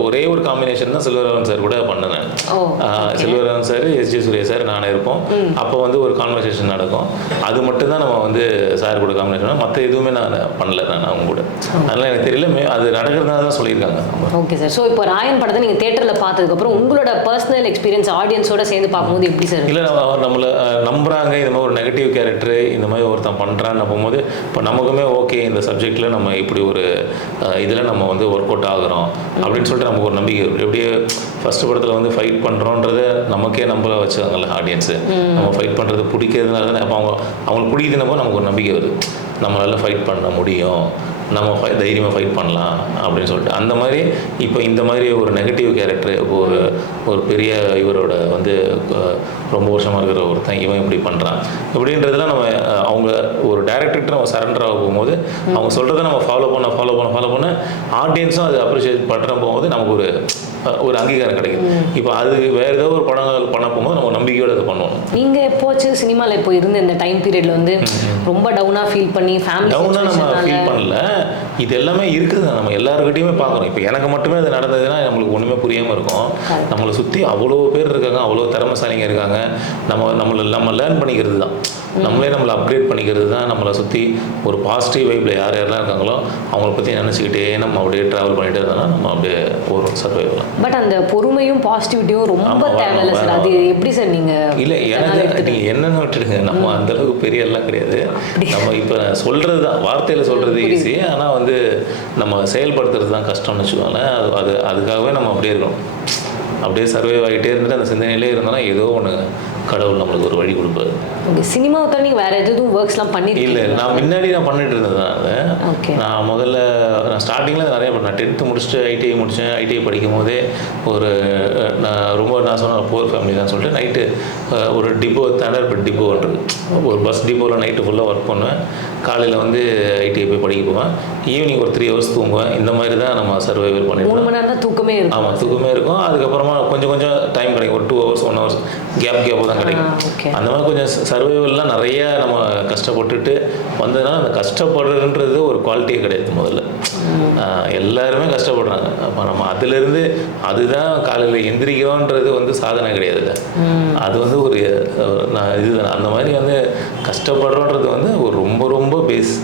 ஒரே ஒரு காம்பினேஷன் தான் செல்வராகவன் சார் கூட பண்ணினேன் Selvaraghavan sir S G Suriya sir நானே இருப்போம். அப்போ வந்து ஒரு கான்வர்சேஷன் நடக்கும். அது மட்டும் தான் நம்ம வந்து சார் கூட காம்பினேஷன் மற்ற எதுவுமே நான் பண்ணல நான் அவங்க கூட. அதனால எனக்கு தெரியல. அது நடக்கிறதுனால தான் சொல்லியிருக்காங்க. Okay sir. ஸோ இப்போ ராயன் படத்தை நீங்கள் தேட்டரில் பார்த்ததுக்கப்புறம் உங்களோட பர்சனல் எக்ஸ்பீரியன்ஸ் ஆடியன்ஸோட சேர்ந்து பார்க்கும்போது எப்படி சார் இல்லை நம்மளை அஹ், நம்புறாங்க. இந்த மாதிரி ஒரு நெகட்டிவ் கேரக்டர் இந்த மாதிரி ஒருத்தன் பண்ணுறான்னு போகும்போது இப்போ நமக்குமே ஓகே இந்த சப்ஜெக்டில் நம்ம இப்படி ஒரு இதில் நம்ம வந்து ஒர்க் அவுட் ஆகுறோம். அப்படின்னு சொல்லிட்டு நமக்கு ஒரு நம்பிக்கை. எப்படியே ஃபர்ஸ்ட் படத்தில் வந்து ஃபைட் பண்ணுறோன்றத நமக்கே நம்ப வச்சாங்கல்ல ஆடியன்ஸு நம்ம ஃபைட் பண்ணுறது பிடிக்கிறதுனால தானே அப்போ அவங்க அவங்களுக்கு பிடிக்குதுனப்போ நமக்கு ஒரு நம்பிக்கை வருது. நம்மளால ஃபைட் பண்ண முடியும். நம்ம தைரியமாக ஃபைட் பண்ணலாம் அப்படின்னு சொல்லிட்டு. அந்த மாதிரி இப்போ இந்த மாதிரி ஒரு நெகட்டிவ் கேரக்டர் ஒரு ஒரு பெரிய இவரோட வந்து ரொம்ப வருஷமாக இருக்கிற ஒருத்தன் இவன் இப்படி பண்ணுறான் இப்படின்றதுலாம் நம்ம அவங்க ஒரு டேரக்டர்கிட்ட நம்ம சரண்டர் ஆக போகும்போது அவங்க சொல்கிறத நம்ம ஃபாலோ பண்ண ஃபாலோ பண்ண ஃபாலோ பண்ண ஆடியன்ஸும் அது அப்ரிஷியேட் பண்ணுற போகும்போது நமக்கு ஒரு ஒரு அங்கீகாரம் கிடைக்கும் இப்போ அது வேறு ஏதோ ஒரு படங்கள் பண்ண போகும்போது நம்ம நம்பிக்கையோடு அதை பண்ணுவோம். நீங்கள் எப்போச்சு சினிமாவில் இப்போ இருந்த இந்த டைம் பீரியட்ல வந்து ரொம்ப டவுனாக ஃபீல் பண்ணி ஃபேமிலி டவுனாக நம்ம ஃபீல் பண்ணல. இது எல்லாமே இருக்குது நம்ம எல்லாருக்கிட்டையுமே பார்க்குறோம். இப்போ எனக்கு மட்டுமே அது நடந்ததுன்னா நம்மளுக்கு ஒன்றுமே புரியாமல் இருக்கும். நம்மளை சுற்றி அவ்வளோ பேர் இருக்காங்க அவ்வளோ திறமைசாலிங்க இருக்காங்க. நம்ம நம்மளை நம்ம லேர்ன் பண்ணிக்கிறது தான். நம்மளே நம்மளை அப்கிரேட் பண்ணிக்கிறது தான் நம்மளை சுற்றி ஒரு பாசிட்டிவ் வைப்பில் யார் யாரெல்லாம் இருக்காங்களோ அவங்கள பற்றி நினச்சிக்கிட்டே நம்ம அப்படியே ட்ராவல் பண்ணிகிட்டே இருந்தோம்னா நம்ம அப்படியே ஒரு சர்வைவலாம் பட் அந்த பொறுமையும் பாசிட்டிவிட்டியும் ரொம்ப தேவையில்ல சார். அது எப்படி சார் நீங்க இல்லை எனக்கு நீங்கள் என்னன்னு விட்டுடுங்க. நம்ம அந்த அளவுக்கு பெரிய எல்லாம் கிடையாது. நம்ம இப்போ சொல்கிறது தான் வார்த்தையில் சொல்கிறது ஈஸி ஆனால் வந்து நம்ம செயல்படுத்துறது தான் கஷ்டம்னு வச்சுக்கோங்களேன். அது அது அதுக்காகவே நம்ம அப்படியே இருக்கணும். அப்படியே சர்வைவ் ஆகிட்டே இருந்துட்டு அந்த சிந்தனையிலே இருந்தோம்னா ஏதோ ஒன்று கடவுள் நம்மளுக்கு ஒரு வழி கொடுப்பாரு. ஓகே சினிமாவை தவிர நீங்க வேற எதுவும் ஒர்க்ஸ்லாம் இல்லை பண்ணிருக்கீங்க நான் முன்னாடி நான் பண்ணிட்டு இருந்தது தான் அதை. Okay. நான் முதல்ல நான் ஸ்டார்டிங்கில் நிறைய பண்ணேன். டென்த்து முடிச்சுட்டு ஐடிஐ முடித்தேன் ஐடிஐ படிக்கும் போதே ஒரு நான் ரொம்ப நான் சொன்ன போர் ஃபேமிலி தான் சொல்லிட்டு நைட்டு ஒரு டிப்போ தண்டர்பெட் டிப்போன்றது ஒரு பஸ் டிப்போவில் நைட்டு ஃபுல்லாக ஒர்க் பண்ணுவேன். காலையில் வந்து ஐடிஐ போய் படிக்க போவேன். ஈவினிங் ஒரு த்ரீ ஹவர்ஸ் தூங்குவேன். இந்த மாதிரி தான் நம்ம சர்வைவல் பண்ணிட்டு மூணு மணி நேரம் தான் தூக்கமே இருக்கும். ஆமாம் தூக்கமே இருக்கும். அதுக்கப்புறமா கொஞ்சம் கொஞ்சம் டைம் கிடைக்கும். ஒரு two hours one hours gap gap தான் கிடைக்கும். அந்த மாதிரி கொஞ்சம் சர்வைவல்லாம் நிறைய நம்ம கஷ்டப்பட்டுட்டு வந்ததுனால அந்த கஷ்டப்படுறதுன்றது ஒரு குவாலிட்டியே கிடையாது முதல்ல. எல்லாருமே கஷ்டப்படுறாங்க. அப்போ நம்ம அதுலேருந்து அதுதான் காலையில் எந்திரிக்கிறோன்றது வந்து சாதனை கிடையாதுல்ல. அது வந்து ஒரு நான் இதுதான். அந்த மாதிரி வந்து கஷ்டப்படுறோன்றது வந்து ஒரு ரொம்ப ரொம்ப பேஸ்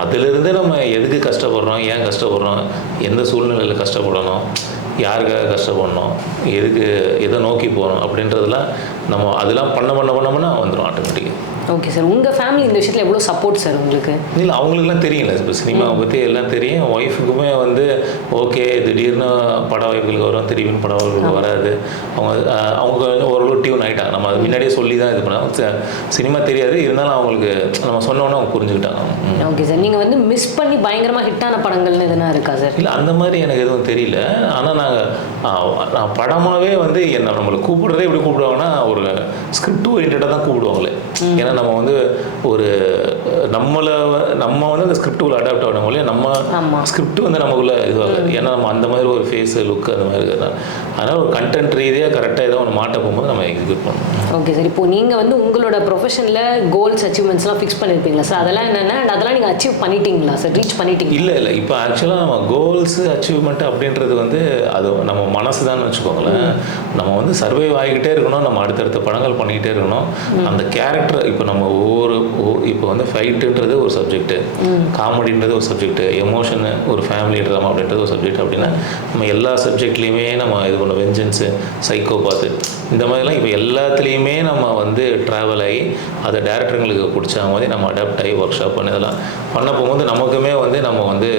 அதுலேருந்து நம்ம எதுக்கு கஷ்டப்படுறோம்? ஏன் கஷ்டப்படுறோம்? எந்த சூழ்நிலையில் கஷ்டப்படணும்? யாருக்காக கஷ்டப்படணும் எதுக்கு எதை நோக்கி போகிறோம் அப்படின்றதெல்லாம் நம்ம அதெல்லாம் பண்ண பண்ண பண்ண பண்ண வந்துடும் ஆட்டோமேட்டிக்காக ஓகே சார் உங்க ஃபேமிலி இந்த விஷயத்துல எவ்வளவு சப்போர்ட் சார் உங்களுக்கு? இல்லை அவங்களுக்குலாம் தெரியல இப்போ சினிமாவை பற்றி எல்லாம் தெரியும். ஒய்ஃபுக்குமே வந்து ஓகே திடீர்னு பட வாய்ப்புகளுக்கு வரும். திடீர்னு பட வாய்ப்புகளுக்கு வராது. அவங்க அவங்க ஓரளவு டியூன் ஆகிட்டாங்க நம்ம அது முன்னாடியே சொல்லி தான் இது பண்ணோம். சினிமா தெரியாது. இருந்தாலும் அவங்களுக்கு நம்ம சொன்னோன்னே அவங்க புரிஞ்சுக்கிட்டாங்க. ஓகே சார் நீங்க வந்து மிஸ் பண்ணி பயங்கரமா ஹிட்டான படங்கள்னு எதுனா இருக்கா சார் இல்லை அந்த மாதிரி எனக்கு எதுவும் தெரியல. ஆனால் நாங்கள் நான் படமாகவே வந்து என்ன நம்மளை கூப்பிடுறதே எப்படி கூப்பிடுவாங்கன்னா ஒரு ஸ்கிரிப்ட் ஓரியன்டாக தான் கூப்பிடுவாங்களே. ஏன்னா நம்ம வந்து ஒரு நம்மளை நம்ம வந்து அந்த ஸ்கிரிப்டுக்குள்ள அடாப்ட் ஆகணும் இல்லையா? நம்ம. ஸ்கிரிப்ட் வந்து நமக்குள்ள இதுவாகாது. ஏன்னா நம்ம அந்த மாதிரி ஒரு ஃபேஸ் லுக் அந்த மாதிரி இருக்கிறதுனால. அதனால் ஒரு கண்டென்ட் ரீதியாக கரெக்டாக ஏதோ ஒன்று மாட்ட போகும்போது நம்ம எக்ஸிக்யூட் பண்ணணும். ஓகே சார் இப்போ நீங்க வந்து உங்களோட ப்ரொஃபஷனில் கோல்ஸ் அச்சீவ்மெண்ட்ஸ்லாம் ஃபிக்ஸ் பண்ணியிருப்பீங்களா சார் அதெல்லாம் என்னென்ன அதெல்லாம் நீங்க அச்சீவ் பண்ணிட்டீங்களா சார் ரீச் பண்ணிட்டீங்க இல்லை இல்லை. இப்போ ஆக்சுவலாக நம்ம கோல்ஸு அச்சீவ்மெண்ட் அப்படின்றது வந்து அது நம்ம மனசு தான் வச்சுக்கோங்களேன் நம்ம வந்து சர்வைவ் ஆகிக்கிட்டே இருக்கணும். நம்ம அடுத்தடுத்த படங்கள் பண்ணிக்கிட்டே இருக்கணும். அந்த கேரக்டர் இப்போ நம்ம ஒவ்வொரு இப்போ வந்து ஃபைட்டுன்றது ஒரு சப்ஜெக்ட்டு காமெடின்றது ஒரு சப்ஜெக்ட்டு எமோஷனு ஒரு ஃபேமிலி ட்ராமா அப்படின்றது ஒரு சப்ஜெக்ட் அப்படின்னா நம்ம எல்லா சப்ஜெக்ட்லேயுமே நம்ம இது பண்ண வெஞ்சன்ஸு சைக்கோ பார்த்து இந்த மாதிரிலாம் இப்போ எல்லாத்துலேயுமே நம்ம வந்து ட்ராவல் ஆகி அதை டேரக்டருங்களுக்கு பிடிச்ச மாதிரி நம்ம அடாப்ட் ஆகி ஒர்க் ஷாப் பண்ணி இதெல்லாம் பண்ண போகும்போது நமக்குமே வந்து நம்ம வந்து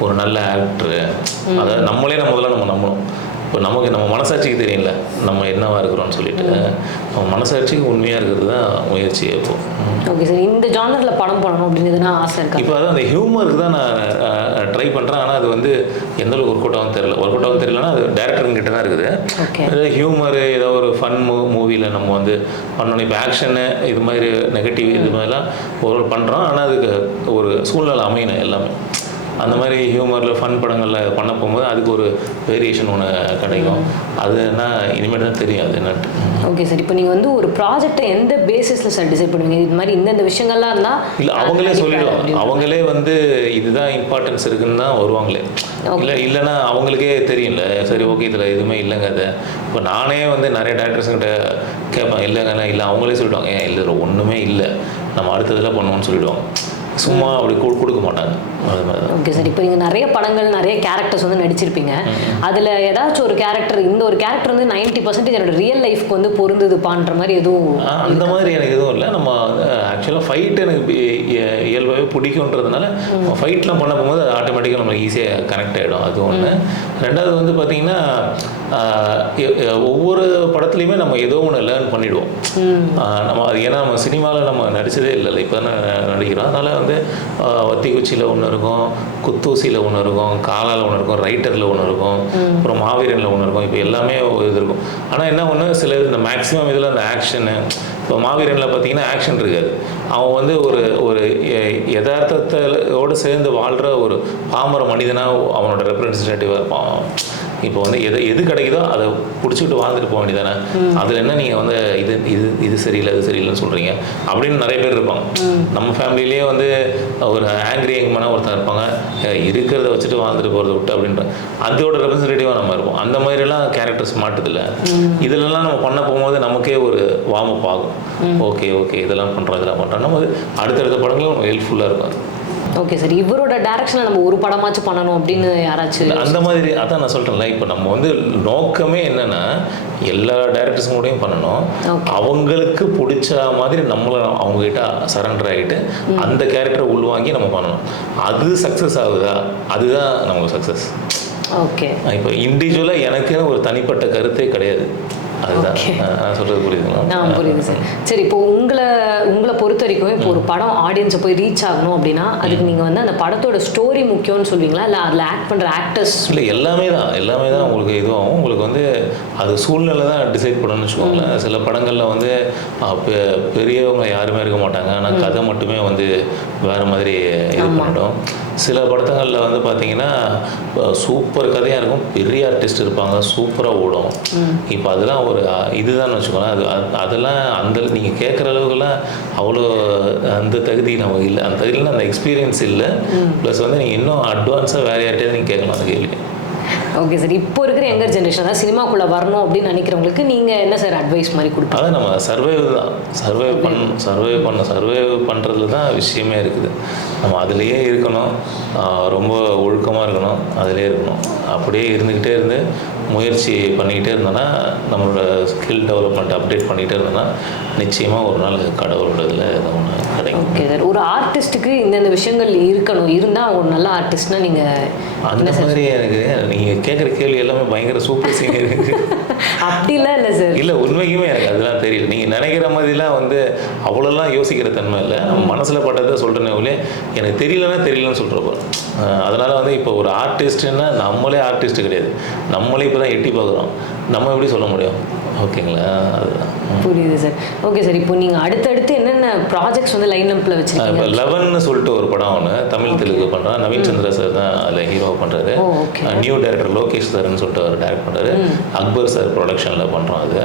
ஒரு நல்ல ஆக்டரு அதாவது நம்மளே நம்ம முதல்ல நம்ம நம்பணும். இப்போ நமக்கு நம்ம மனசாட்சிக்கு தெரியல. நம்ம என்னவா இருக்கிறோம்னு சொல்லிட்டு நம்ம மனசாட்சிக்கு உண்மையாக இருக்கிறது தான் முயற்சி இப்போ ஓகே சார் இந்த ஜானர்ல படம் பண்ணணும் அப்படின்னு எதுனா ஆசை இருக்கா? இப்போ அதான் அந்த ஹியூமருக்கு தான் நான் ட்ரை பண்ணுறேன் ஆனால் அது வந்து எந்த அளவுக்கு ஒர்க் அவுட் ஆகும் தெரியல. ஒர்க் அவுட் ஆகும் தெரியலனா அது டேரக்டருங்கிட்ட தான் இருக்குது. ஏதாவது ஹியூமரு ஏதோ ஒரு ஃபன் மூ மூவியில் நம்ம வந்து பண்ணணும் இப்போ ஆக்ஷனு இது மாதிரி நெகட்டிவ் இது மாதிரிலாம் ஒரு பண்ணுறோம் ஆனால் அதுக்கு ஒரு சூழ்நிலை அமையணும் எல்லாமே. அந்த மாதிரி ஹியூமரில் ஃபன் படங்களில் பண்ண போகும்போது அதுக்கு ஒரு வேரியேஷன் ஒன்று கிடைக்கும். அது என்ன இனிமேல் தான் தெரியும் அது ஓகே சார் இப்போ நீங்க வந்து ஒரு ப்ராஜெக்ட்டை எந்த பேசிஸ்ல சார் டிசைட் பண்ணுவீங்க? இது மாதிரி இந்தந்த விஷயங்கள்லாம் இருந்தா இல்லை அவங்களே சொல்லிடுவாங்க. அவங்களே வந்து இதுதான் இம்பார்ட்டன்ஸ் இருக்குன்னு தான் வருவாங்களே. இல்லை இல்லைன்னா அவங்களுக்கே தெரியும்ல. சரி ஓகே இதில் எதுவுமே இல்லைங்க அது. இப்போ நானே வந்து நிறைய டேரக்டர்ஸ்கிட்ட கேட்பேன். இல்லைங்க இல்லை அவங்களே சொல்லிடுவாங்க. ஏன் இல்லை ஒன்றுமே இல்லை. நம்ம அடுத்ததில் பண்ணுவோம்னு சொல்லிடுவாங்க. சும்மா அப்படி கொடு- கொடுக்க மாட்டாங்க. அது மாதிரி. தான் ஓகே சார் இப்போ நீங்கள் நிறைய படங்கள் நிறைய கேரக்டர்ஸ் வந்து நடிச்சிருப்பீங்க. அதில் ஏதாச்சும் ஒரு கேரக்டர் இந்த ஒரு கேரக்டர் வந்து நைன்டி பர்சன்டேஜ் என்னோட ரியல் லைஃப்க்கு வந்து பொருந்துதுப்பான்ற மாதிரி எதுவும் அந்த மாதிரி எனக்கு எதுவும் இல்லை. நம்ம ஆக்சுவலாக ஃபைட் எனக்கு இயல்பாகவே பிடிக்குன்றதுனால ஃபைட்லாம் பண்ண போகும்போது அது ஆட்டோமேட்டிக்காக நம்மளுக்கு ஈஸியாக கனெக்ட் ஆகிடும் அது ஒன்று ரெண்டாவது வந்து பார்த்திங்கன்னா ஒவ்வொரு படத்துலையுமே நம்ம ஏதோ ஒன்று லேர்ன் பண்ணிவிடுவோம் நம்ம அது ஏன்னா நம்ம சினிமாவில் நம்ம நடிச்சதே இல்லைல்ல இப்போ தானே நடிக்கிறோம். அதனால் வந்து ஆ, வத்திக்குச்சியில் ஒன்று இருக்கும் குத்தூசியில் ஒன்று இருக்கும் காலால் ஒன்று இருக்கும் ரைட்டரில் ஒன்று இருக்கும் அப்புறம் மாவீரனில் ஒன்று இருக்கும். இப்போ எல்லாமே இது இருக்கும். ஆனால் என்ன ஒன்று சில இந்த மேக்ஸிமம் இதில் அந்த ஆக்ஷனு இப்போ மாவீரனில் பார்த்தீங்கன்னா ஆக்ஷன் இருக்காது. அவன் வந்து ஒரு ஒரு யதார்த்தத்தோடு சேர்ந்து வாழ்கிற ஒரு பாமர மனிதனாக அவனோட ரெப்ரசன்டேட்டிவாக இருப்பான். இப்போ வந்து எது எது கிடைக்குதோ அதை பிடிச்சிக்கிட்டு வாழ்ந்துட்டு போக வேண்டியதானே அதில் என்ன நீங்கள் வந்து இது இது இது சரியில்லை இது சரியில்லைன்னு சொல்கிறீங்க அப்படின்னு நிறைய பேர் இருப்பாங்க. நம்ம ஃபேமிலியிலேயே வந்து ஒரு ஆங்கிரி எங்கமான ஒருத்தன் இருப்பாங்க. "ஏய், இருக்கிறத வச்சுட்டு வாழ்ந்துட்டு போகிறத விட்டு அப்படின்ற அதோட ரெப்ரஸன்டேட்டிவாக நம்ம இருப்போம். அந்த மாதிரிலாம் கேரக்டர்ஸ் மாட்டுதில்ல. இதிலெல்லாம் நம்ம பண்ண போகும்போது நமக்கே ஒரு வார்ம் அப் ஆகும் ஓகே ஓகே இதெல்லாம் பண்ணுறோம் இதெல்லாம் பண்ணுறோம் நம்ம அடுத்தடுத்த படங்களும் ஹெல்ப்ஃபுல்லாக இருக்கும் அது. ஓகே சார் இவரோட டைரக்ஷனில் நம்ம ஒரு படமாச்சும் பண்ணணும் அப்படின்னு யாராச்சும் அந்த மாதிரி அதான் நான் சொல்கிறேன்ல இப்போ நம்ம வந்து நோக்கமே என்னன்னா எல்லா டேரக்டர்ஸும் கூடயும் பண்ணணும். அவங்களுக்கு பிடிச்ச மாதிரி நம்மளை அவங்ககிட்ட சரண்டர் ஆகிட்டு அந்த கேரக்டரை உள்வாங்கி நம்ம பண்ணணும். அது சக்ஸஸ் ஆகுதா? அதுதான் நமக்கு சக்ஸஸ் ஓகே இப்போ இண்டிவிஜுவலாக எனக்குன்னு ஒரு தனிப்பட்ட கருத்தே கிடையாது. அதுதான். நான் சொல்கிறது புரியுதுங்களா? புரியுது சார் சரி இப்போ உங்களை உங்களை வரைக்கும் இப்போ ஒரு படம் ஆடியன்ஸை போய் ரீச் ஆகணும் அப்படின்னா அதுக்கு நீங்கள் வந்து அந்த படத்தோட ஸ்டோரி முக்கியம்னு சொல்வீங்களா இல்லை அதில் ஆக்ட் பண்ணுற ஆக்டர்ஸ் இல்லை எல்லாமே தான். எல்லாமே தான் உங்களுக்கு இதுவாகும். உங்களுக்கு வந்து அது சூழ்நிலை தான் டிசைட் பண்ணணும்னு வச்சுக்கோங்களேன். சில படங்களில் வந்து பெரியவங்க யாருமே இருக்க மாட்டாங்க. ஆனால் கதை மட்டுமே வந்து வேறு மாதிரி இது பண்ணிடும். சில படத்தங்களில் வந்து பார்த்தீங்கன்னா சூப்பர் கதையாக இருக்கும். பெரிய ஆர்டிஸ்ட் இருப்பாங்க. சூப்பராக ஓடும். இப்போ அதெல்லாம் ஒரு இதுதான் வச்சுக்கோங்களேன். அது அது- அதெல்லாம் அந்த நீங்கள் கேட்குற அளவுக்குலாம் அவ்வளோ அந்த தகுதி நமக்கு இல்லை. அந்த தகுதியில் அந்த எக்ஸ்பீரியன்ஸ் இல்லை. ப்ளஸ் வந்து நீங்கள் இன்னும் அட்வான்ஸாக வேறு யார்கிட்டயாவது நீங்கள் கேட்கலாம் அந்த கேள்வி ஓகே சார் இப்போ இருக்கிற யங்கர் ஜென்ரேஷன் அதாவது சினிமாக்குள்ளே வரணும் அப்படின்னு நினைக்கிறவங்களுக்கு நீங்கள் என்ன சார் அட்வைஸ் மாதிரி கொடுப்பீங்க? அதான் நம்ம சர்வைவ் தான். சர்வை பண் சர்வை பண்ண சர்வை பண்ணுறதுல தான் விஷயமே இருக்குது. நம்ம அதுலேயே இருக்கணும். ரொம்ப ஒழுக்கமாக இருக்கணும். அதிலே இருக்கணும். அப்படியே இருந்துக்கிட்டே இருந்து முயற்சி பண்ணிக்கிட்டே இருந்தோன்னா நம்மளோட ஸ்கில் டெவலப்மெண்ட் அப்டேட் பண்ணிக்கிட்டே இருந்தோன்னா நிச்சயமாக ஒரு நாள் கடவுளோட இதில் ஏதோ ஒன்று கிடைக்கும். ஓகே சார் ஒரு ஆர்டிஸ்ட்டுக்கு இந்தந்த விஷயங்கள் இருக்கணும். இருந்தால் ஒரு நல்ல ஆர்டிஸ்ட்னா நீங்கள் அந்த மாதிரி எனக்கு நீங்கள் கேட்குற கேள்வி எல்லாமே பயங்கர சூப்பர் சீனியர் அப்படிலாம் இல்லை சார் இல்லை உண்மைக்குமே எனக்கு அதெல்லாம் தெரியல. நீங்கள் நினைக்கிற மாதிரிலாம் வந்து அவ்வளோலாம் யோசிக்கிற தன்மை இல்லை. மனசில் பட்டதை சொல்கிறேனே ஒழிய எனக்கு தெரியலன்னா தெரியலன்னு சொல்கிறப்போ அதனால் வந்து இப்போ ஒரு ஆர்டிஸ்ட்னா நம்மளே ஆர்டிஸ்ட் கிடையாது. நம்மளே இப்போ தான் எட்டி பார்க்குறோம். நம்ம எப்படி சொல்ல முடியும்? ஓகேங்களா? அதுதான். புரியுது சார் ஓகே சார் இப்போ நீங்கள் அடுத்தடுத்து என்ன ப்ராஜெக்ட்ஸ் வந்து லைன் அப்பில் இப்போ வச்சுருக்கீங்க லெவன்னு சொல்லிட்டு ஒரு படம் ஒன்று தமிழ் தெலுங்கு பண்ணுறான் நவீன் சந்திர சார் தான் அதில் ஹீரோ பண்ணுறாரு. நியூ டைரக்டர் லோகேஷ் சார்னு சொல்லிட்டு அவர் டைரக்ட் பண்ணுறாரு அக்பர் சார் ப்ரொடக்ஷனில் பண்ணுறோம் அது.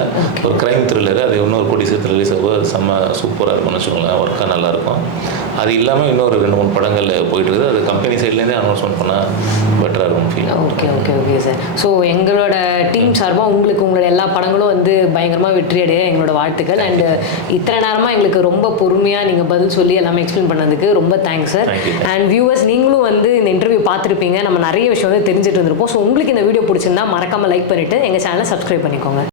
ஒரு க்ரைம் த்ரில்லர் அது இன்னொரு ப்ரொடியூசர் ரிலீஸ் ஆகும். அது செம்ம சூப்பராக இருக்கும்னு வச்சுக்கோங்களேன். ஒர்க்காக நல்லாயிருக்கும் அது இல்லாமல் இன்னொரு ரெண்டு மூணு படங்கள் போயிட்டு இருக்குது. அது கம்பெனி சைட்லேருந்தே அனௌன்ஸ்மெண்ட் பண்ணால் பெட்டராக இருக்கும் feel okay okay okay sir so எங்களோட டீம் சார்பாக உங்களுக்கு உங்களோட எல்லா படங்களும் வந்து பயங்கரமாக வெற்றி அடைய எங்களோட வாழ்த்துக்கள். அண்ட் இத்தனை நேரமாக எங்களுக்கு ரொம்ப பொறுமையாக நீங்கள் பதில் சொல்லி எல்லாமே எக்ஸ்பிளைன் பண்ணதுக்கு ரொம்ப தேங்க்ஸ் சார். அண்ட் வியூவர்ஸ் நீங்களும் வந்து இந்த இன்டர்வியூ பார்த்துருப்பீங்க. நம்ம நிறைய விஷயம் வந்து தெரிஞ்சுட்டு இருந்திருப்போம். ஸோ உங்களுக்கு இந்த வீடியோ பிடிச்சிருந்தா மறக்காமல் லைக் பண்ணிவிட்டு எங்கள் சேனலை சப்ஸ்கிரைப் பண்ணிக்கோங்க.